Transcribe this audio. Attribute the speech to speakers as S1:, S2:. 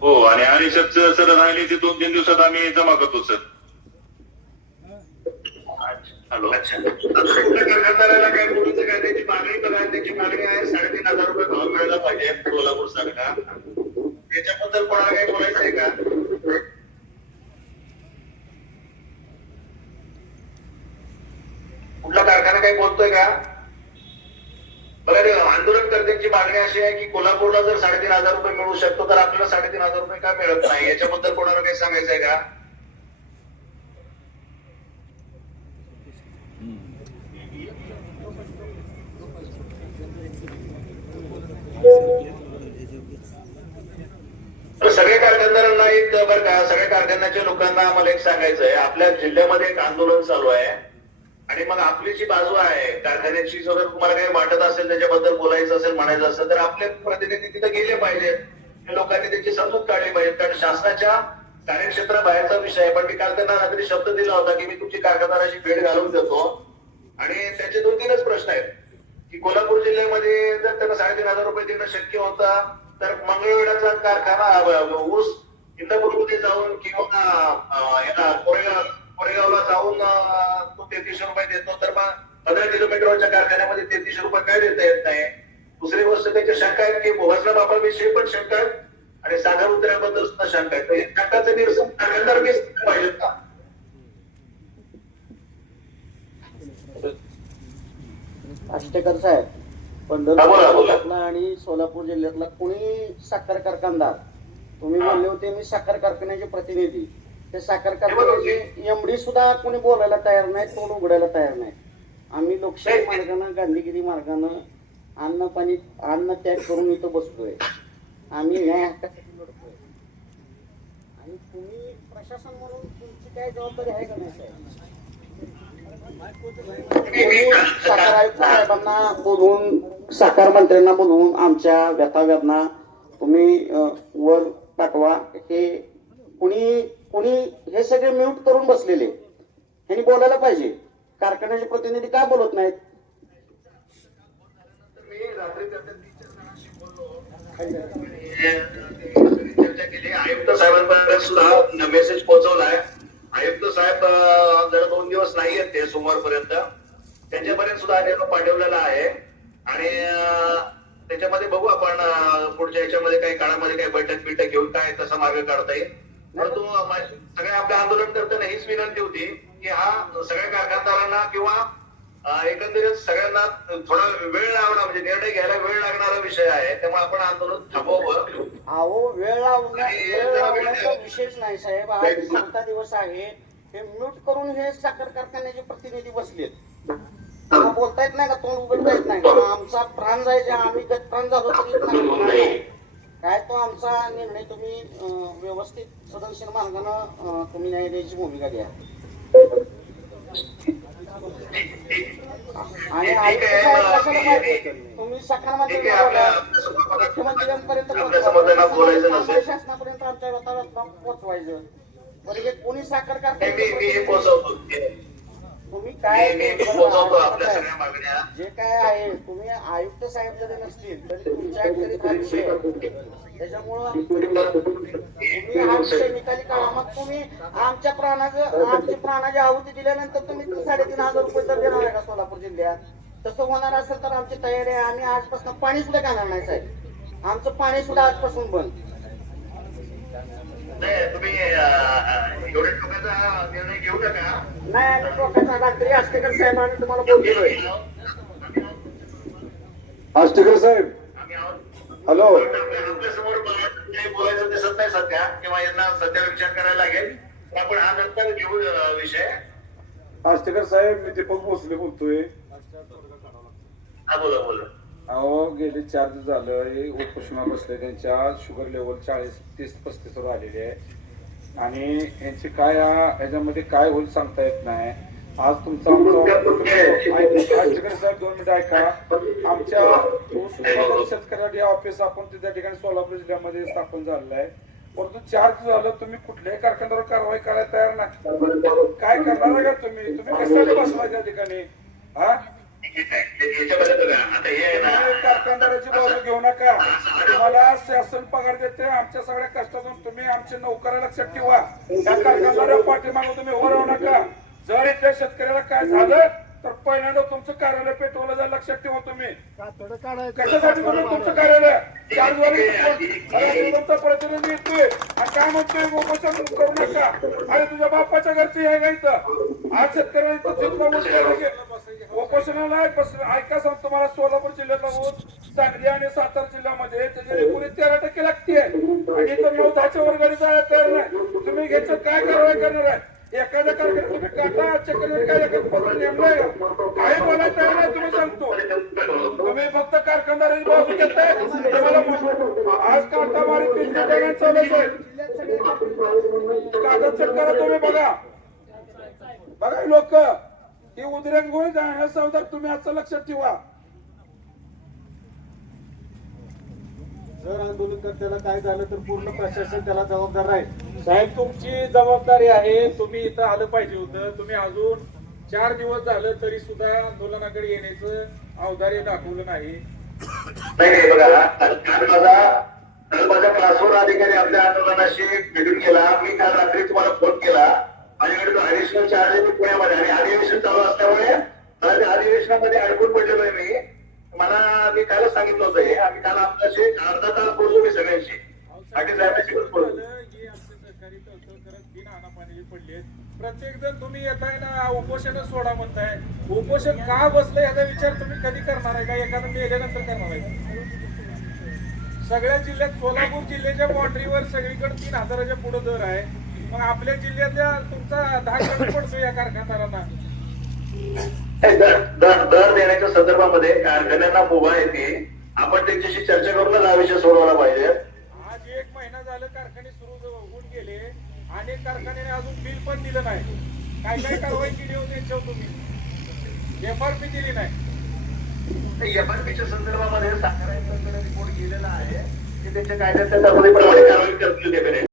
S1: हो आणि अनिशबचं सर राहिले ते दोन तीन दिवसात आम्ही जमा करतो सर. हॅलो.
S2: अच्छा. कारखानदाराला काय बोलूचं काय त्याची मागणी बघा त्याची मागणी आहे साडेतीन हजार रुपये भाव मिळाला पाहिजे कोल्हापूर सारखा त्याच्याबद्दल कोणाला काही बोलायचं आहे का? कुठला कारखाना काही बोलतोय का? बघा आंदोलन करते मागणी अशी आहे की कोल्हापूरला जर साडेतीन हजार रुपये मिळू शकतो तर आपल्याला साडेतीन हजार रुपये का मिळत नाही? याच्याबद्दल कोणाला काही सांगायचंय का? तर सगळ्या कारखानदारांना एक बरं का सगळ्या कारखान्याच्या लोकांना आम्हाला एक सांगायचं आहे. आपल्या जिल्ह्यामध्ये एक आंदोलन चालू आहे. आणि मग आपली जी बाजू आहे कारखान्याची जर तुम्हाला काही वाटत असेल त्याच्याबद्दल बोलायचं असेल म्हणायचं असेल तर आपले प्रतिनिधी तिथे गेले पाहिजेत लोकांनी त्याची समजूत काढली पाहिजे. कारण शासनाच्या कार्यक्षेत्राबाहेरचा विषय आहे पण मी काल त्यांना रात्री शब्द दिला होता की मी तुमची कारखानदाराची भेट घालून देतो. आणि त्याचे दोन तीनच प्रश्न आहेत. की कोल्हापूर जिल्ह्यामध्ये जर त्यांना साडेतीन हजार रुपये देणं शक्य होता तर मंगळवेढाचा कारखाना ऊस इंदापूरमध्ये जाऊन किंवा याला कोरेगाव कोरेगावला जाऊन तो तेहतीसशे रुपये देतो. तर मग पंधरा किलोमीटरच्या कारखान्यामध्ये तेहतीसशे रुपये काय देता येत नाही? दुसरी गोष्ट त्याच्या शंका आहेत की भोगासला बापाविषयी पण शंका आहेत आणि सागर उतऱ्याबद्दल सुद्धा शंका आहेत. तर हे शंकाचं निरसन कारखानदार पाहिजेत का?
S3: आष्टेकर साहेब पंढरपूर आणि सोलापूर जिल्ह्यातला कोणी साखर कारखानदार? तुम्ही. म्हणले होते मी साखर कारखान्याचे प्रतिनिधी. ते साखर. कारखान्याचे एमडी सुद्धा कोणी बोलायला तयार नाही तोंड उघडायला तयार नाही आम्ही लोकशाही. मार्गानं गांधीगिरी मार्गानं अन्न पाणी अन्न त्याग करून इथं बसतोय आम्ही न्याय हक्कासाठी लढतोय आणि तुम्ही प्रशासन म्हणून तुमची काय जबाबदारी आहे का नाही साहेब साखर आयुक्त साहेबांना बोलवून साखर मंत्र्यांना बोलवून आमच्या व्यथा वेदना तुम्ही वर पाठवा हे कुणी कुणी हे सगळे म्यूट करून बसलेले. यांनी बोलायला पाहिजे. कारखान्याचे प्रतिनिधी का बोलत नाहीत?
S2: मी रात्री बोललो चर्चा केली आयुक्त साहेबांपर्यंत सुद्धा मेसेज पोहोचवलाय. आयुक्त साहेब अं, जरा दोन दिवस नाही येत ते सोमवारपर्यंत. त्यांच्यापर्यंत सुद्धा हा निरोप पाठवलेला आहे. आणि त्याच्यामध्ये बघू आपण पुढच्या याच्यामध्ये काही काळामध्ये काही बैठक बिठक घेऊन काय तसा मार्ग काढता येईल. परंतु माझी- सगळ्या आपल्या आंदोलन करताना हीच विनंती होती की हा सगळ्या कारखानदारांना किंवा एकंदरीत सगळ्यांना थोडा वेळ लागणार म्हणजे निर्णय घ्यायला वेळ लागणारा विषय आहे त्यामुळे आपण आंदोलन थांबवावं
S3: अहो वेळ लावण्याचा
S2: वेळ-
S3: विशेष नाही साहेब. आज दिवस आहे. हे म्यूट करून हे साखर कारखान्याचे प्रतिनिधी बसलेत. बोलता येत नाही का? तोंड उघडता येत नाही आमचा प्राण जायचा आम्ही गत प्राण झालो तरी इथं नाही बोलणार नाही. काय तो आमचा निर्णय तुम्ही व्यवस्थित सदनशील मार्गानं तुम्ही न्याय द्यायची भूमिका घ्या. आणि? तुम्ही मंत्र्यांना मुख्यमंत्र्यांपर्यंत शासनापर्यंत आमच्या पोहोचवायचं. हे कोणी साखर
S2: नाही,
S3: तुम्ही काय
S2: मी मी पोहोचवतो आपल्या सगळ्या मागण्या.
S3: जे काय आहे तुम्ही आयुक्त साहेब जरी नसतील तरी तुमच्या आहे. त्याच्यामुळं तुम्ही हा विषय निकाली काढा. मग तुम्ही आमच्या प्राणाचं आमची प्राणाची आहुती दिल्यानंतर तुम्ही साडेतीन हजार रुपये तर देणार आहे का सोलापूर जिल्ह्यात? तसं होणार असेल तर आमची तयारी आहे. आम्ही आजपासून पाणी सुद्धा घालणार नाही साहेब. आमचं पाणी सुद्धा आजपासून बंद.
S2: नाही तुम्ही अं, एवढ्या निर्णय घेऊ नका.
S3: नाही आम्ही लोकांचा रात्री आष्टेकर साहेब आम्ही तुम्हाला बोलतोय.
S4: आष्टेकर साहेब. हॅलो.
S2: आपल्यासमोर काही बोलायचं दिसत नाही सध्या किंवा यांना सध्या विचार करायला लागेल आपण हा नंतर घेऊ विषय
S4: आष्टेकर साहेब मी दीपक भोसले बोलतोय.
S2: हा बोला बोला
S4: अहो गेले चार दिवस झालं हे उपोषणा बसले त्यांच्या शुगर लेवल चाळीस तीस पस्तीस वर आलेली आहे. आणि यांचे काय ह्याच्यामध्ये काय होईल सांगता येत नाही. आज तुमचा साहेब दोन मिनिटं ऐका. आमच्या शेतकऱ्यासाठी ऑफिस आपण त्या ठिकाणी सोलापूर जिल्ह्यामध्ये स्थापन झालेलं आहे. परंतु चार दिवस झालं तुम्ही कुठल्याही कारखान्यावर कारवाई करायला तयार नाही. काय करणार का तुम्ही? तुम्ही कशासाठी बसला त्या ठिकाणी? हा? कारखानदाराची बाजू घेऊ नका. तुम्हाला शासन पगार देते आमच्या सगळ्या कष्टातून तुम्ही आमचे नोकर लक्षात ठेवा. त्या कारखानदारा पाठीमागे तुम्ही उभं राहू नका. जर इथल्या शेतकऱ्याला काय झालं तर पहिल्यांदा तुमचं कार्यालय पेटवलं जाईल लक्षात ठेवा तुम्ही. कशासाठी तुम्ही तुमचं कार्यालय? चार्जवारी तुमचा प्रतिनिधी येतोय. आणि काय म्हणतोय? उपोषण करू नका. आणि तुझ्या बापाच्या घरचे हे घ्यायचं आज शेतकऱ्याला इथं जितका उपोषणाला बस ऐका सांग तुम्हाला सोलापूर जिल्ह्यातला ऊस सांगली आणि सातारा जिल्ह्यामध्ये त्याच्या एकूण तेरा टक्के लागते आणि इथं नऊ दहाच्या वर्गाने जायला तयार नाही. तुम्ही घ्यायचं काय कारवाई करणार आहे? एखाद्या कारखान्यात तुम्ही काटा चक्कर काय एखादं पत्र नेमलंय? काही बोलायला तयार नाही तुम्ही सांगतो. तुम्ही फक्त कारखानदारांची बाजू घेताय. तुम्हाला आज काटा मारी तीनशे ठिकाणी चालत आहे. कागद चक्कर तुम्ही बघा. बघा लोक. ही उद्रेक होईल जाण्या सौदा तुम्ही आजचं लक्षात ठेवा.
S5: जर आंदोलनकर्त्याला काय झालं तर पूर्ण प्रशासन त्याला जबाबदार राहील.
S4: साहेब तुमची जबाबदारी आहे. तुम्ही इथं आलं पाहिजे होतं. तुम्ही अजून चार दिवस झालं तरी सुद्धा आंदोलनाकडे येण्याचं अवधार्य दाखवलं नाही.
S2: नाही नाही बघा काल माझा काल माझा ट्रान्सफर अधिकारी आपल्या आंदोलनाशी भेटून गेला. मी काल रात्री तुम्हाला फोन केला. माझ्याकडे तो ऍडिशनल चार्ज आहे पुण्यामध्ये आणि अधिवेशन चालू असल्यामुळे मला त्या अधिवेशनामध्ये अडकून पडलेलो आहे मी. मला मी कालच सांगितलं होतं हे. आम्ही काल आपल्याशी अर्धा तास बोललो मी सगळ्यांशी. पाटील साहेबांशी बोललो.
S4: प्रत्येक जण तुम्ही येताय ना उपोषण सोडा म्हणताय. उपोषण का बसलं याचा विचार तुम्ही कधी करणार आहे? का एखादं मेल्यानंतर करणार आहे? सगळ्या जिल्ह्यात सोलापूर जिल्ह्याच्या बाउंड्रीवर सगळीकडे तीन हजाराच्या पुढे दर आहे. मग आपल्या जिल्ह्यातल्या तुमचा दहा कमी पडतो या कारखानदारांना.
S2: दर दर देण्याच्या संदर्भामध्ये कारखान्यांना मुभा येते आपण त्यांच्याशी चर्चा करूनच हा विषय सोडवला पाहिजे.
S4: आज एक महिना झालं कारखाने सुरू होऊन गेले. अनेक कारखान्याने अजून बिल पण दिलं नाही. काय काय कारवाई केली होती यांच्यावर तुम्ही? एफआरपी दिली नाही.
S2: एमआरपीच्या संदर्भामध्ये साखर आयुक्तांकडे रिपोर्ट गेलेला आहे. की त्यांच्या कायद्याच्या तरतुदीप्रमाणे कारवाई करतील